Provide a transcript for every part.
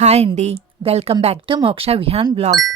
Hi అండి. Welcome back to మోక్ష Vihaan blogs.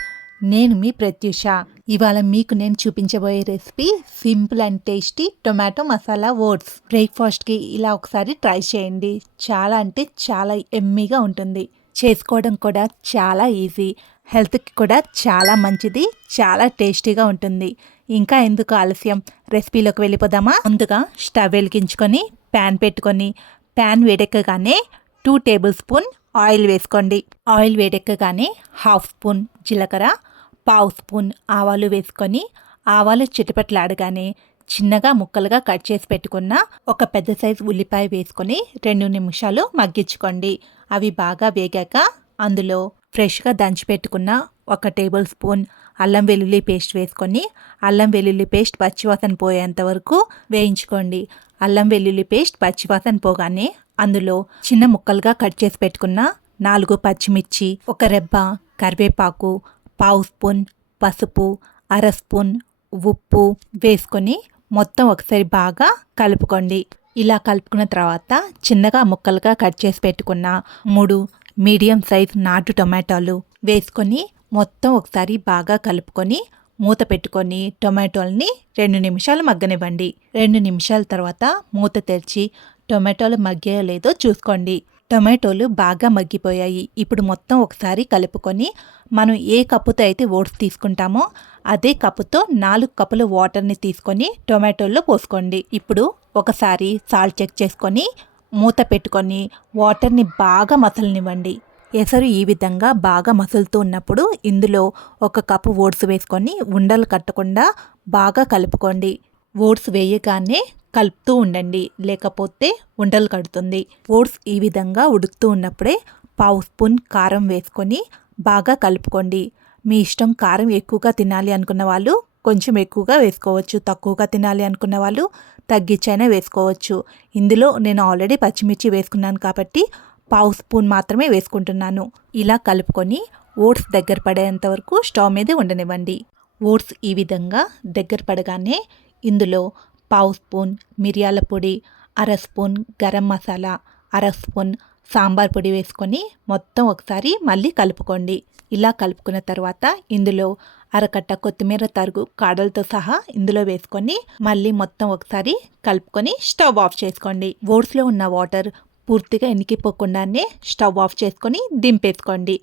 నేను మీ ప్రత్యూష. ఇవాళ మీకు నేను చూపించబోయే recipe simple and tasty tomato masala oats. బ్రేక్ఫాస్ట్కి ఇలా ఒకసారి ట్రై చేయండి. చాలా అంటే చాలా ఎమ్మీగా ఉంటుంది. చేసుకోవడం కూడా చాలా ఈజీ. హెల్త్కి కూడా చాలా మంచిది చాలా టేస్టీగా ఉంటుంది. ఇంకా ఎందుకు ఆలస్యం? రెసిపీలోకి వెళ్ళిపోదామా? ముందుగా స్టవ్ వెలిగించుకొని ప్యాన్ పెట్టుకొని ప్యాన్ వేడెక్కగానే టూ టేబుల్ స్పూన్ ఆయిల్ వేసుకోండి. ఆయిల్ వేడెక్కగానే హాఫ్ స్పూన్ జీలకర్ర పావు స్పూన్ ఆవాలు వేసుకొని ఆవాలు చిటపట్లాడగానే చిన్నగా ముక్కలుగా కట్ చేసి పెట్టుకున్న ఒక పెద్ద సైజు ఉల్లిపాయ వేసుకొని రెండు నిమిషాలు మగ్గించుకోండి. అవి బాగా వేగాక అందులో ఫ్రెష్గా దంచి పెట్టుకున్న ఒక టేబుల్ స్పూన్ అల్లం వెల్లుల్లి పేస్ట్ వేసుకొని అల్లం వెల్లుల్లి పేస్ట్ పచ్చివాసన పోయేంత వరకు వేయించుకోండి. అల్లం వెల్లుల్లి పేస్ట్ పచ్చివాసన పోగానే అందులో చిన్న ముక్కలుగా కట్ చేసి పెట్టుకున్న నాలుగు పచ్చిమిర్చి ఒక రెబ్బ కరివేపాకు పావు స్పూన్ పసుపు అర స్పూన్ ఉప్పు వేసుకొని మొత్తం ఒకసారి బాగా కలుపుకోండి. ఇలా కలుపుకున్న తర్వాత చిన్నగా ముక్కలుగా కట్ చేసి పెట్టుకున్న మూడు మీడియం సైజ్ నాటు టొమాటోలు వేసుకొని మొత్తం ఒకసారి బాగా కలుపుకొని మూత పెట్టుకొని టొమాటోల్ని రెండు నిమిషాలు మగ్గనివ్వండి. రెండు నిమిషాల తర్వాత మూత తెరిచి టొమాటోలు మగ్గాయో లేదో చూసుకోండి. టొమాటోలు బాగా మగ్గిపోయాయి. ఇప్పుడు మొత్తం ఒకసారి కలుపుకొని మనం ఏ కప్పుతో అయితే ఓట్స్ తీసుకుంటామో అదే కప్పుతో నాలుగు కప్పుల వాటర్ని తీసుకొని టొమాటోల్లో పోసుకోండి. ఇప్పుడు ఒకసారి సాల్ట్ చెక్ చేసుకొని మూత పెట్టుకొని వాటర్ని బాగా మసలనివ్వండి. ఎసరు ఈ విధంగా బాగా మసులుతూ ఉన్నప్పుడు ఇందులో ఒక కప్పు ఓట్స్ వేసుకొని ఉండలు కట్టకుండా బాగా కలుపుకోండి. ఓట్స్ వేయగానే కలుపుతూ ఉండండి. లేకపోతే ఉండలు కడుతుంది. ఓట్స్ ఈ విధంగా ఉడుకుతూ ఉన్నప్పుడే పావు స్పూన్ కారం వేసుకొని బాగా కలుపుకోండి. మీ ఇష్టం కారం ఎక్కువగా తినాలి అనుకున్న వాళ్ళు కొంచెం ఎక్కువగా వేసుకోవచ్చు. తక్కువగా తినాలి అనుకున్న వాళ్ళు తగ్గించైనా వేసుకోవచ్చు. ఇందులో నేను ఆల్రెడీ పచ్చిమిర్చి వేసుకున్నాను కాబట్టి పావు స్పూన్ మాత్రమే వేసుకుంటున్నాను. ఇలా కలుపుకొని ఓట్స్ దగ్గర పడేంత వరకు స్టవ్ మీదే ఉండనివ్వండి. ఓట్స్ ఈ విధంగా దగ్గర పడగానే ఇందులో పావు స్పూన్ మిరియాల పొడి అర స్పూన్ గరం మసాలా అర స్పూన్ సాంబార్ పొడి వేసుకొని మొత్తం ఒకసారి మళ్ళీ కలుపుకోండి. ఇలా కలుపుకున్న తర్వాత ఇందులో అరకట్ట కొత్తిమీర తరుగు కాడలతో సహా ఇందులో వేసుకొని మళ్ళీ మొత్తం ఒకసారి కలుపుకొని స్టవ్ ఆఫ్ చేసుకోండి. ఓట్స్లో ఉన్న వాటర్ పూర్తిగా ఎనికిపోకుండానే స్టవ్ ఆఫ్ చేసుకొని దింపేసుకోండి.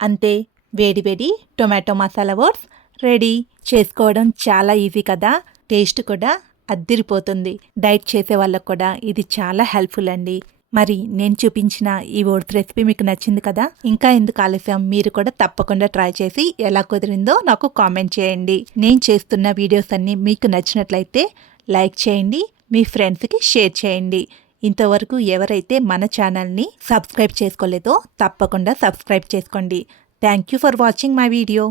అంతే వేడి వేడి టొమాటో మసాలా ఓట్స్ రెడీ. చేసుకోవడం చాలా ఈజీ కదా. టేస్ట్ కూడా అద్దిరిపోతుంది. డైట్ చేసే వాళ్ళకు కూడా ఇది చాలా హెల్ప్ఫుల్ అండి. మరి నేను చూపించిన ఈ ఓట్స్ రెసిపీ మీకు నచ్చింది కదా? ఇంకా ఎందుకు ఆలస్యం? మీరు కూడా తప్పకుండా ట్రై చేసి ఎలా కుదిరిందో నాకు కామెంట్ చేయండి. నేను చేస్తున్న వీడియోస్ అన్నీ మీకు నచ్చినట్లయితే లైక్ చేయండి మీ ఫ్రెండ్స్కి షేర్ చేయండి. ఇంతవరకు ఎవరైతే మన ఛానల్ని సబ్స్క్రైబ్ చేసుకోలేదో తప్పకుండా సబ్స్క్రైబ్ చేసుకోండి. Thank you for watching my video.